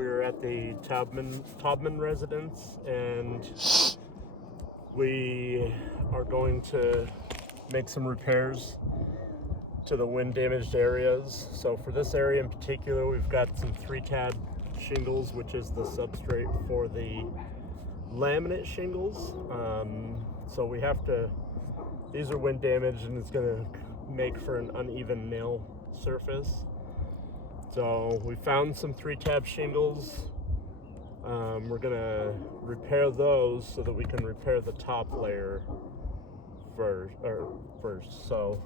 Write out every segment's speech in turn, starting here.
We're at the Taubman residence, and we are going to make some repairs to the wind damaged areas. So for this area in particular, we've got some 3-tab shingles, which is the substrate for the laminate shingles. So we have to, these are wind damaged, and it's gonna make for an uneven nail surface. So we found some 3-tab shingles. We're gonna repair those so that we can repair the top layer first. So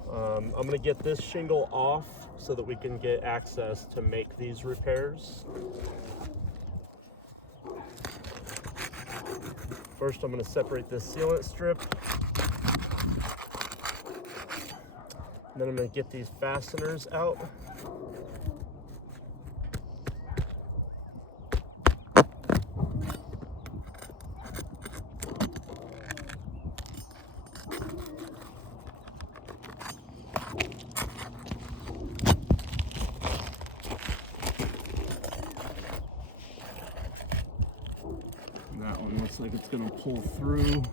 I'm gonna get this shingle off so that we can get access to make these repairs. First, I'm gonna separate this sealant strip. And then I'm gonna get these fasteners out. That one looks like it's gonna pull through.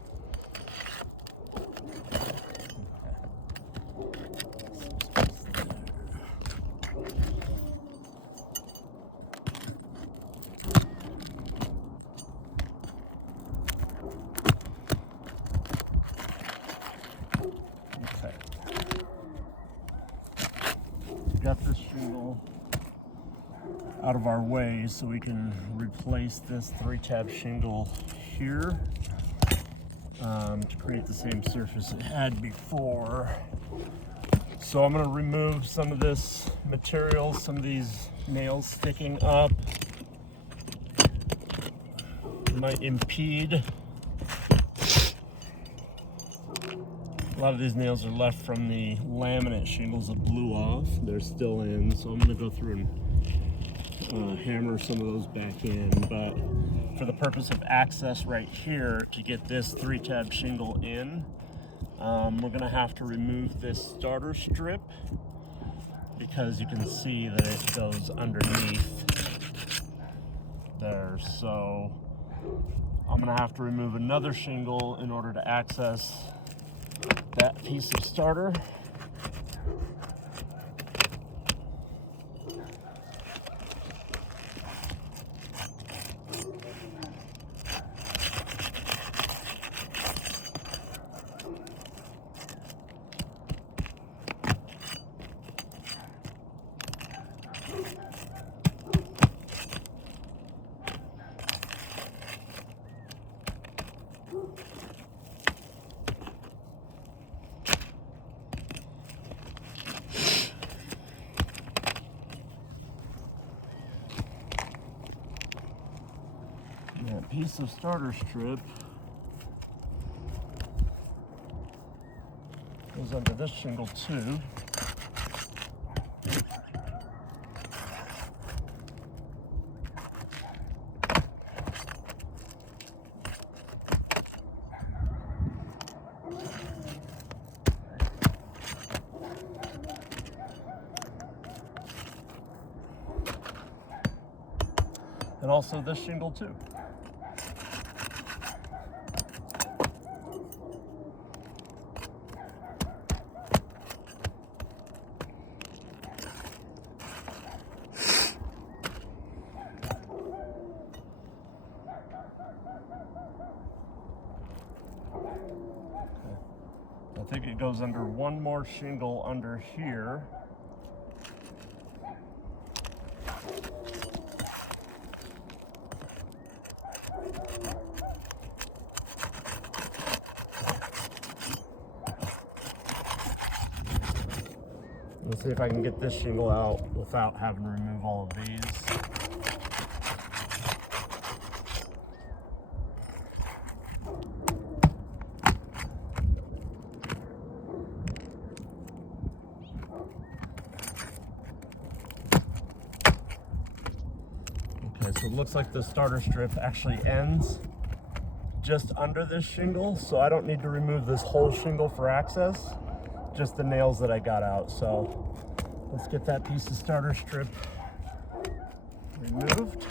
Okay. Got this shingle out of our way so we can replace this 3-tab shingle here to create the same surface it had before. So I'm going to remove some of this material, some of these nails sticking up might impede. A lot of these nails are left from the laminate shingles that blew off. They're still in, so I'm going to go through and hammer some of those back in. But for the purpose of access right here to get this 3-tab shingle in, we're going to have to remove this starter strip because you can see that it goes underneath there. So I'm going to have to remove another shingle in order to access that piece of starter. That piece of starter strip goes under this shingle too. And also this shingle too. I think it goes under one more shingle under here. Let's see if I can get this shingle out without having to remove all of these. Okay, so it looks like the starter strip actually ends just under this shingle, so I don't need to remove this whole shingle for access, just the nails that I got out. So let's get that piece of starter strip removed.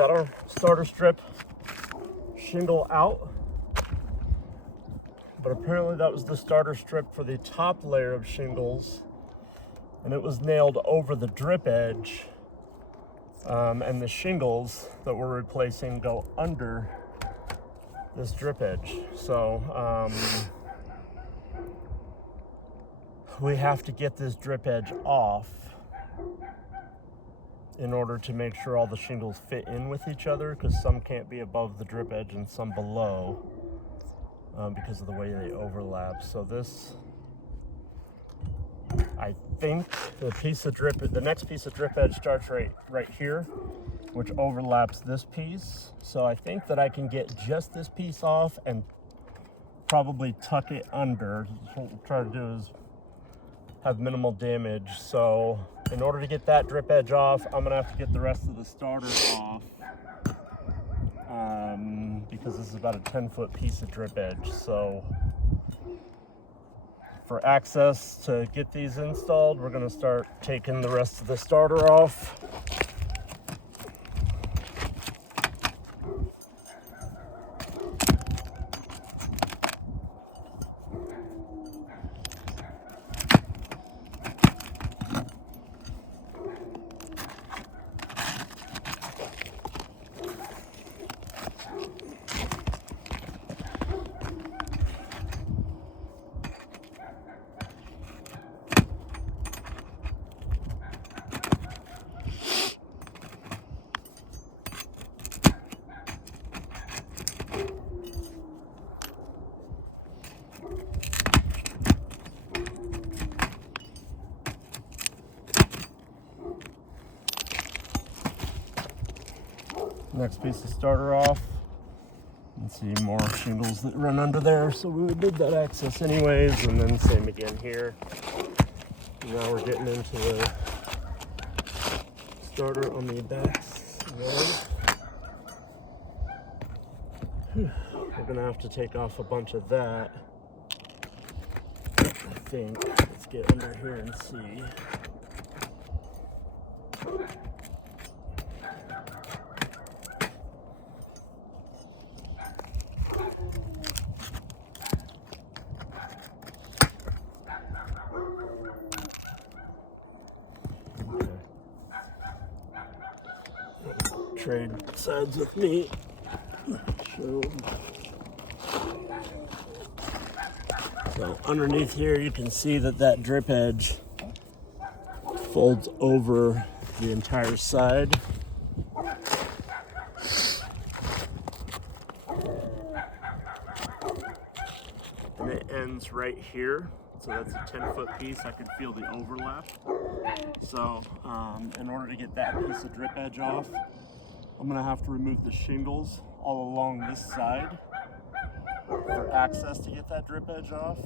got our starter strip shingle out, but apparently that was the starter strip for the top layer of shingles, and it was nailed over the drip edge, and the shingles that we're replacing go under this drip edge. So we have to get this drip edge off in order to make sure all the shingles fit in with each other, because some can't be above the drip edge and some below, because of the way they overlap. So this, I think the next piece of drip edge starts right here, which overlaps this piece. So I think that I can get just this piece off and probably tuck it under. What we'll try to do is have minimal damage. So in order to get that drip edge off, I'm gonna have to get the rest of the starter off, because this is about a 10-foot piece of drip edge. So for access to get these installed, we're gonna start taking the rest of the starter off. Next piece of starter off. And see more shingles that run under there, so we would need that access anyways. And then same again here. Now we're getting into the starter on the back side. We're gonna have to take off a bunch of that, I think. Let's get under here and see. Trade sides with me. So underneath here, you can see that drip edge folds over the entire side. And it ends right here. So that's a 10-foot piece. I can feel the overlap. So in order to get that piece of drip edge off, I'm gonna have to remove the shingles all along this side for access to get that drip edge off,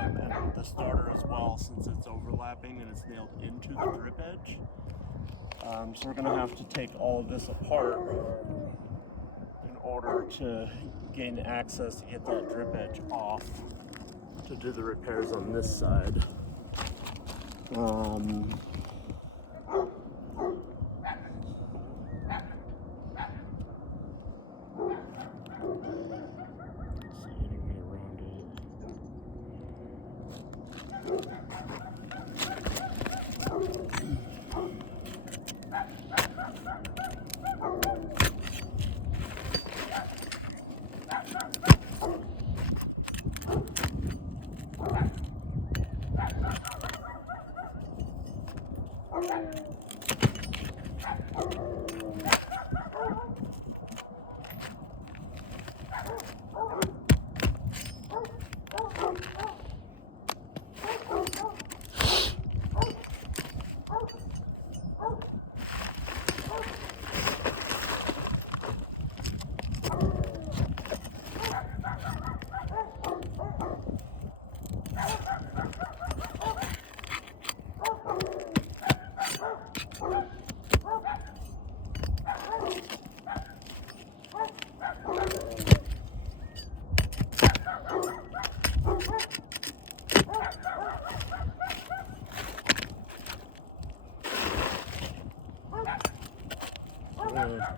and the starter as well, since it's overlapping and it's nailed into the drip edge. So we're gonna have to take all of this apart in order to gain access to get that drip edge off to do the repairs on this side.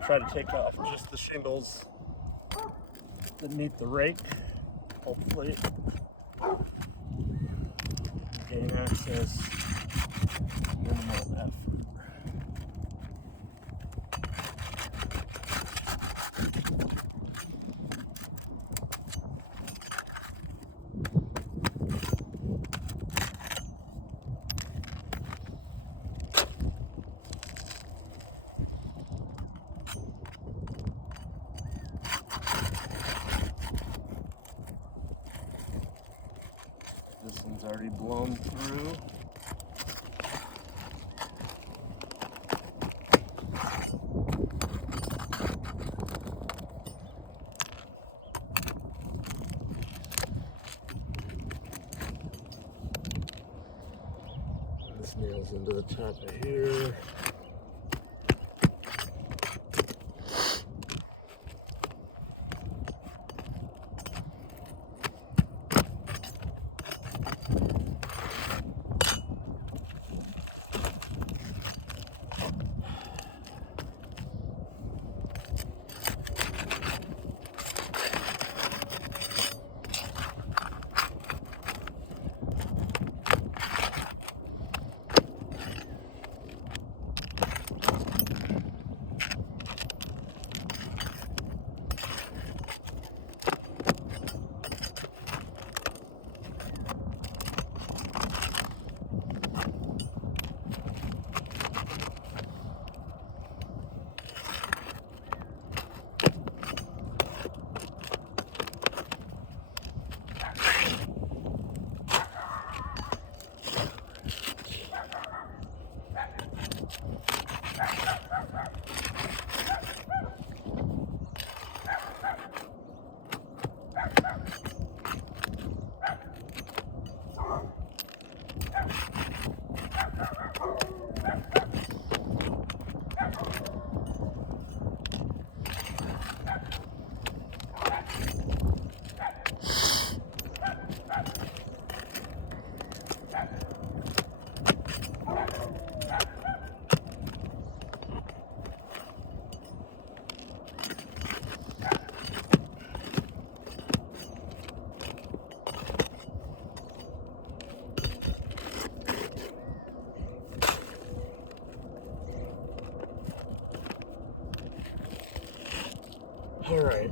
try to take off just the shingles beneath the rake. Hopefully gain access, minimal effort. This one's already blown through. This nails into the top of here. All right.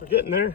We're getting there.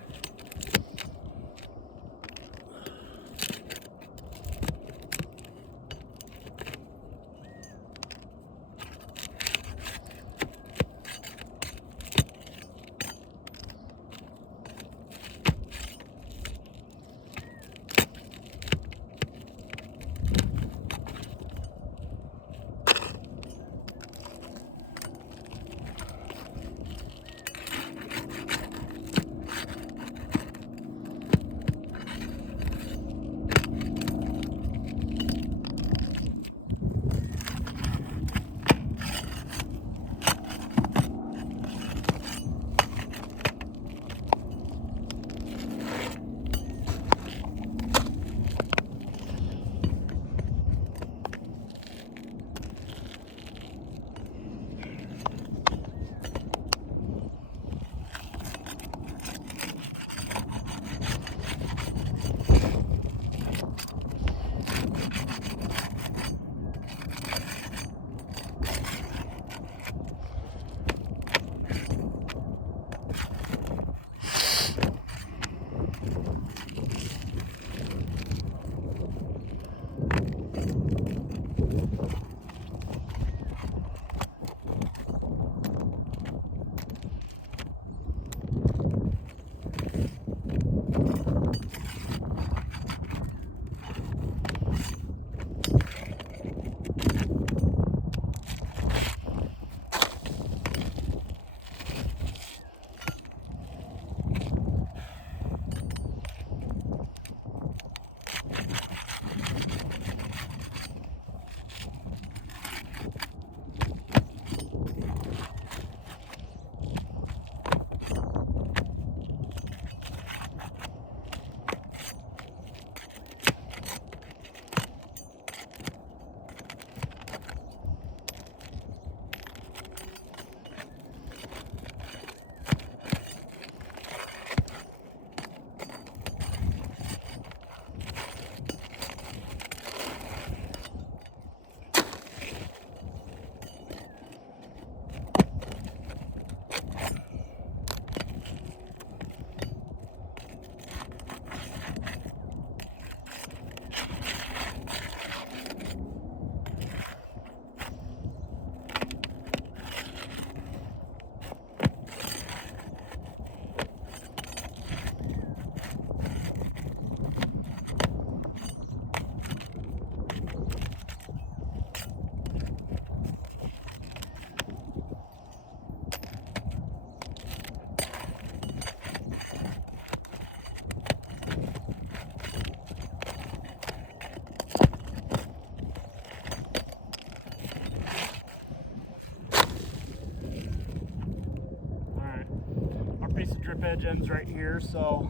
drip edge ends right here. So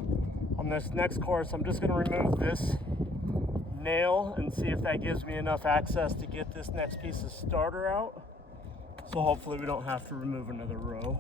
on this next course, I'm just gonna remove this nail and see if that gives me enough access to get this next piece of starter out. So hopefully we don't have to remove another row.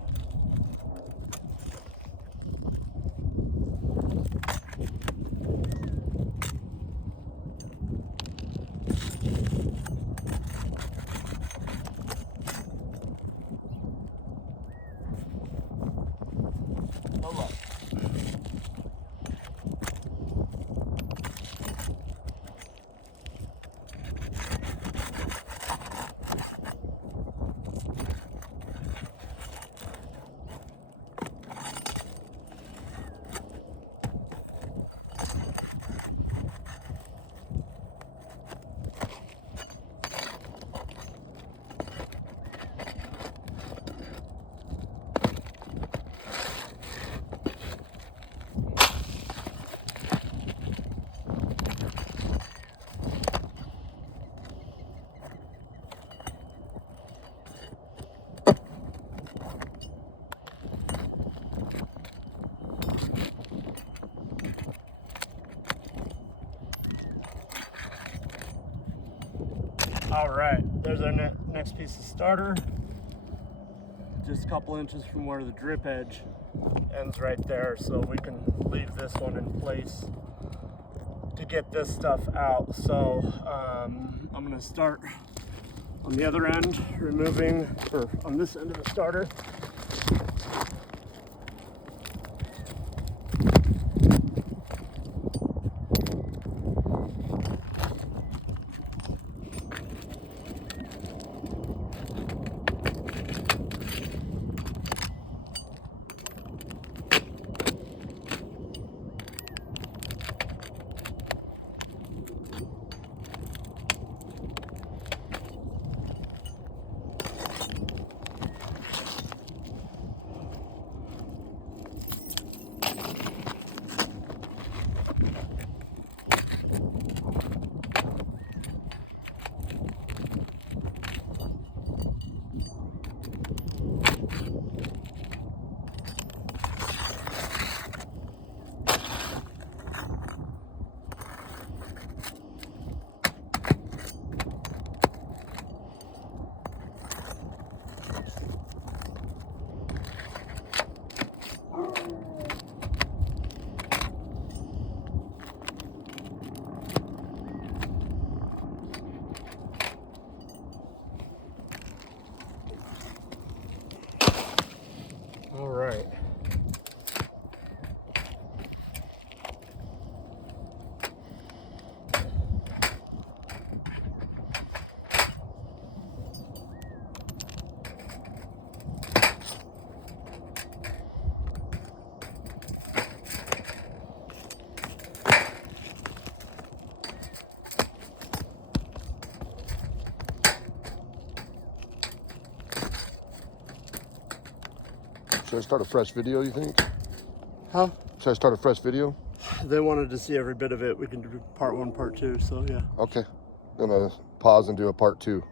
All right, there's our next piece of starter. Just a couple inches from where the drip edge ends right there, so we can leave this one in place to get this stuff out. So I'm gonna start on the other end, removing, or on this end of the starter. All right. Should I start a fresh video, you think? Huh? Should I start a fresh video? They wanted to see every bit of it. We can do part 1, part 2, so yeah. Okay. Gonna pause and do a part 2.